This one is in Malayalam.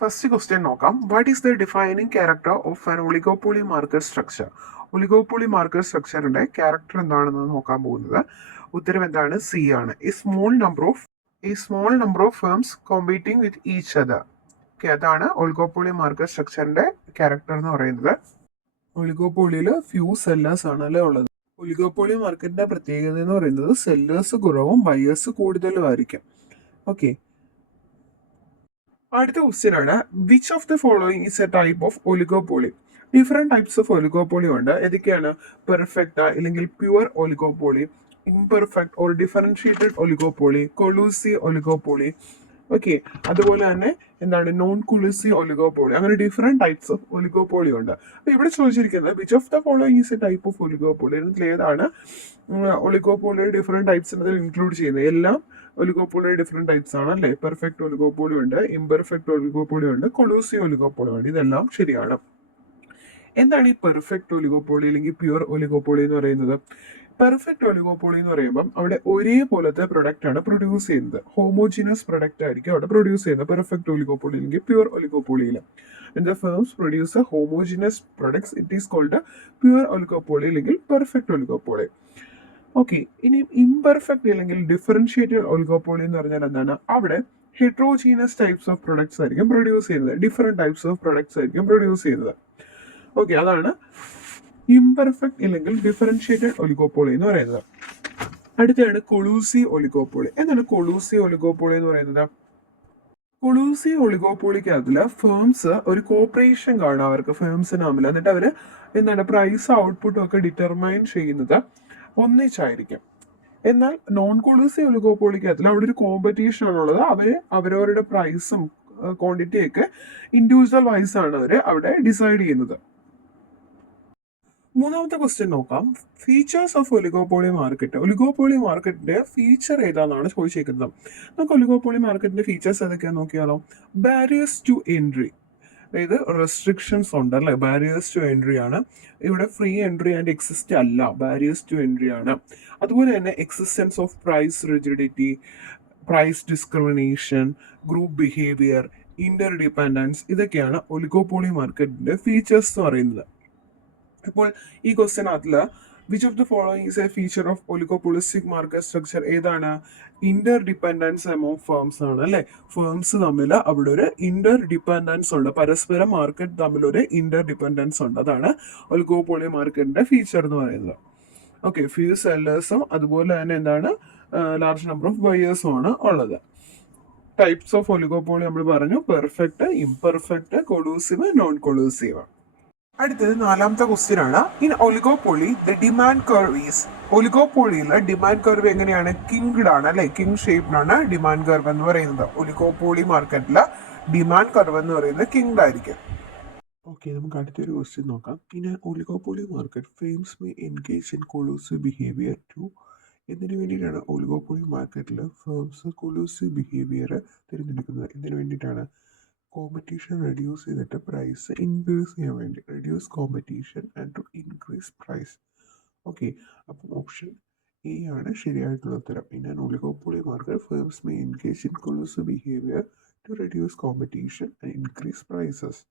ഫസ്റ്റ് ക്വസ്റ്റ്യൻ നോക്കാം. What is the defining character of an oligopoly market structure? Oligopoly market സ്ട്രക്ചറിന്റെ ക്യാരക്ടർ എന്താണെന്ന് നോക്കാൻ പോകുന്നത്. ഉത്തരം എന്താണ്? സി ആണ്. A small number of firms competing with each other. അതാണ് ഒളിഗോപോളി മാർക്കറ്റ് സ്ട്രക്ചറിന്റെ ക്യാരക്ടർ എന്ന് പറയുന്നത്. ഒളിഗോപോളിയിൽ ഫ്യൂ സെല്ലേഴ്സ് ആണ് അല്ലേ ഉള്ളത്. ഒളിഗോപോളി മാർക്കറ്റിന്റെ പ്രത്യേകത എന്ന് പറയുന്നത് സെല്ലേഴ്സ് കുറവും ബയേഴ്സ് കൂടുതലും ആയിരിക്കും. ഓക്കെ, അടുത്ത ക്വസ്റ്റ്യൻ ആണ്, which of the following is A type of oligopoly? Different types of oligopoly ഉണ്ട്. ഏതൊക്കെയാണ്? പെർഫെക്റ്റ് അല്ലെങ്കിൽ pure oligopoly, imperfect or differentiated oligopoly, collusive oligopoly. Okay, അതുപോലെ തന്നെ എന്താണ് നോൺ കൊളൂസീവ് ഒലിഗോപോളി. അങ്ങനെ ഡിഫറെന്റ് ടൈപ്സ് ഓഫ് ഒലിഗോപോളി ഉണ്ട്. അപ്പൊ ഇവിടെ ചോദിച്ചിരിക്കുന്നത് which of the following is A type of oligopoly, ഇതിൽ ഏതാണ് ഒലിഗോപോളിയുടെ ഡിഫറെന്റ് ടൈപ്സ് എന്നതിൽ ഇൻക്ലൂഡ് ചെയ്യുന്നത്? എല്ലാം ഒലിഗോപോളിയുടെ ഡിഫറെന്റ് ടൈപ്സ് ആണ് അല്ലേ. പെർഫെക്റ്റ് ഒലിഗോപോളി ഉണ്ട്, ഇംപെർഫെക്റ്റ് ഒലിഗോപോളി ഉണ്ട്, കൊളൂസീവ് ഒലിഗോപോളി ഉണ്ട്. ഇതെല്ലാം ശരിയാണ്. എന്താണ് ഈ പെർഫെക്റ്റ് ഒലിഗോപോളി അല്ലെങ്കിൽ പ്യുവർ ഒലിഗോപോളി എന്ന് പറയുന്നത്? പെർഫെക്റ്റ് ഒലിഗോപോളി എന്ന് പറയുമ്പോൾ അവിടെ ഒരേപോലത്തെ പ്രൊഡക്റ്റ് ആണ് പ്രൊഡ്യൂസ് ചെയ്യുന്നത്. ഹോമോജിനസ് പ്രൊഡക്റ്റ് ആയിരിക്കും അവിടെ പ്രൊഡ്യൂസ് ചെയ്യുന്നത് പെർഫെക്റ്റ് ഒലിഗോപോളി അല്ലെങ്കിൽ pure ഒലിഗോപോളിയിൽ. The firms produce a homogeneous products, it is called a pure oligopoly അല്ലെങ്കിൽ പെർഫെക്റ്റ് ഒലിഗോപോളി. ഓക്കെ, ഇനി ഇംപെർഫെക്റ്റ് അല്ലെങ്കിൽ ഡിഫറൻഷിയേറ്റഡ് ഒലിഗോപോളി എന്ന് പറഞ്ഞാൽ എന്താണ്? അവിടെ ഹെട്രോജീനസ് ടൈപ്സ് ഓഫ് പ്രൊഡക്ട്സ് ആയിരിക്കും പ്രൊഡ്യൂസ് ചെയ്യുന്നത്, ഡിഫറെന്റ് ടൈപ്സ് ഓഫ് പ്രൊഡക്ട്സ് ആയിരിക്കും പ്രൊഡ്യൂസ് ചെയ്യുന്നത്. ഓക്കെ, അതാണ് ഇംപെർഫെക്റ്റ് അല്ലെങ്കിൽ ഡിഫറൻഷിയേറ്റഡ് ഒലിഗോപോളി എന്ന് പറയുന്നത്. അടുത്തതാണ് കൊളൂസീവ് ഒലിഗോപോളി. എന്താണ് കൊളൂസീവ് ഒലിഗോപോളി എന്ന് പറയുന്നത്? കൊളൂസീവ് ഒളിഗോപോളിക്കകത്തില് ഫേംസ് ഒരു കോപ്പറേഷൻ കാണും അവർക്ക് ഫേംസിന് തമ്മിൽ. എന്നിട്ട് അവര് എന്താണ് പ്രൈസ് ഔട്ട്പുട്ടും ഒക്കെ ഡിറ്റർമൈൻ ചെയ്യുന്നത് ഒന്നിച്ചായിരിക്കും. എന്നാൽ നോൺ കൊളൂസീവ് ഒളിഗോപോളിക്കകത്തിൽ അവിടെ ഒരു കോമ്പറ്റീഷൻ ആണുള്ളത്. അവരവരുടെ പ്രൈസും ക്വാണ്ടിറ്റിയും ഒക്കെ ഇൻഡിവിജ്വൽ വൈസ് ആണ് അവര് അവിടെ ഡിസൈഡ് ചെയ്യുന്നത്. മൂന്നാമത്തെ ക്വസ്റ്റ്യൻ നോക്കാം. Features of oligopoly market. Oligopoly മാർക്കറ്റിന്റെ ഫീച്ചർ ഏതാണെന്നാണ് ചോദിച്ചേക്കുന്നത്. നമുക്ക് ഒലിഗോപോളി മാർക്കറ്റിന്റെ ഫീച്ചേഴ്സ് ഏതൊക്കെയാണെന്ന് നോക്കിയാലോ. ബാരിയേഴ്സ് ടു എൻട്രി, അതായത് റെസ്ട്രിക്ഷൻസ് ഉണ്ട് അല്ലെ. ബാരിയേഴ്സ് ടു എൻട്രി ആണ്. ഇവിടെ ഫ്രീ എൻട്രി ആൻഡ് എക്സിസ്റ്റ് അല്ല, ബാരിയേഴ്സ് ടു എൻട്രി ആണ്. അതുപോലെ തന്നെ existence of price rigidity, price discrimination, group behaviour, interdependence, ഇതൊക്കെയാണ് ഒലിഗോപോളി മാർക്കറ്റിന്റെ ഫീച്ചേഴ്സ് എന്ന് പറയുന്നത്. ഇപ്പോൾ ഈ ക്വസ്റ്റ്യനകത്തില് which of the following is a feature of ഒലിഗോപോളിസ്റ്റിക് market structure? ഏതാണ്? ഇന്റർ ഡിപ്പെൻഡൻസ് എമോങ് ഫേംസ് ആണ് അല്ലെ. ഫേംസ് തമ്മിൽ അവിടെ ഒരു ഇന്റർ ഡിപ്പെൻഡൻസ് ഉണ്ട്, പരസ്പരം മാർക്കറ്റ് തമ്മിൽ ഒരു ഇന്റർ ഡിപ്പെൻഡൻസ് ഉണ്ട്. അതാണ് ഒലിഗോപോളി മാർക്കറ്റിന്റെ ഫീച്ചർ എന്ന് പറയുന്നത്. ഓക്കെ, ഫ്യൂ സെല്ലേഴ്സും അതുപോലെ തന്നെ എന്താണ് ലാർജ് നമ്പർ ഓഫ് ബയേഴ്സും ആണ് ഉള്ളത്. ടൈപ്സ് ഓഫ് ഒലിഗോപോളി നമ്മൾ പറഞ്ഞു, perfect, imperfect, collusive, non collusive. അടുത്തത് നാലാമത്തെ ക്വസ്റ്റ്യൻ ആണ്. In oligopoly the demand curve is. ഒലിഗോപോളിയിലെ ഡിമാൻഡ് കർവ് എങ്ങനെയാണ്? കിങ്ഡ് ആണ് അല്ലെ, കിങ് ഷേപ്ഡ് ഡിമാൻഡ് കർവ് എന്ന് പറയുന്നത്. ഒലിഗോപോളി മാർക്കറ്റിലെ ഡിമാൻഡ് കർവ് എന്ന് പറയുന്നത് കിങ്ഡ് ആയിരിക്കും. ഓക്കെ, നമുക്ക് അടുത്തൊരു ക്വസ്റ്റ്യൻ നോക്കാം. In oligopoly market firms may engage in collusive behaviour to. എന്തിനു വേണ്ടിയിട്ടാണ് ഒലിഗോപോളി മാർക്കറ്റിൽ ഫേംസ് കൊളൂസീവ് ബിഹേവിയർ തിരഞ്ഞെടുക്കുന്നത്? എന്തിനു വേണ്ടിയിട്ടാണ്? കോമ്പറ്റീഷൻ റെഡ്യൂസ് ചെയ്തിട്ട് പ്രൈസ് ഇൻക്രീസ് ചെയ്യാൻ വേണ്ടി. Reduce competition and to increase price. Okay, അപ്പം ഓപ്ഷൻ എ ആണ് ശരിയായിട്ടുള്ള ഉത്തരം. In an oligopoly market firms may engage in collusive behaviour to reduce competition and increase prices.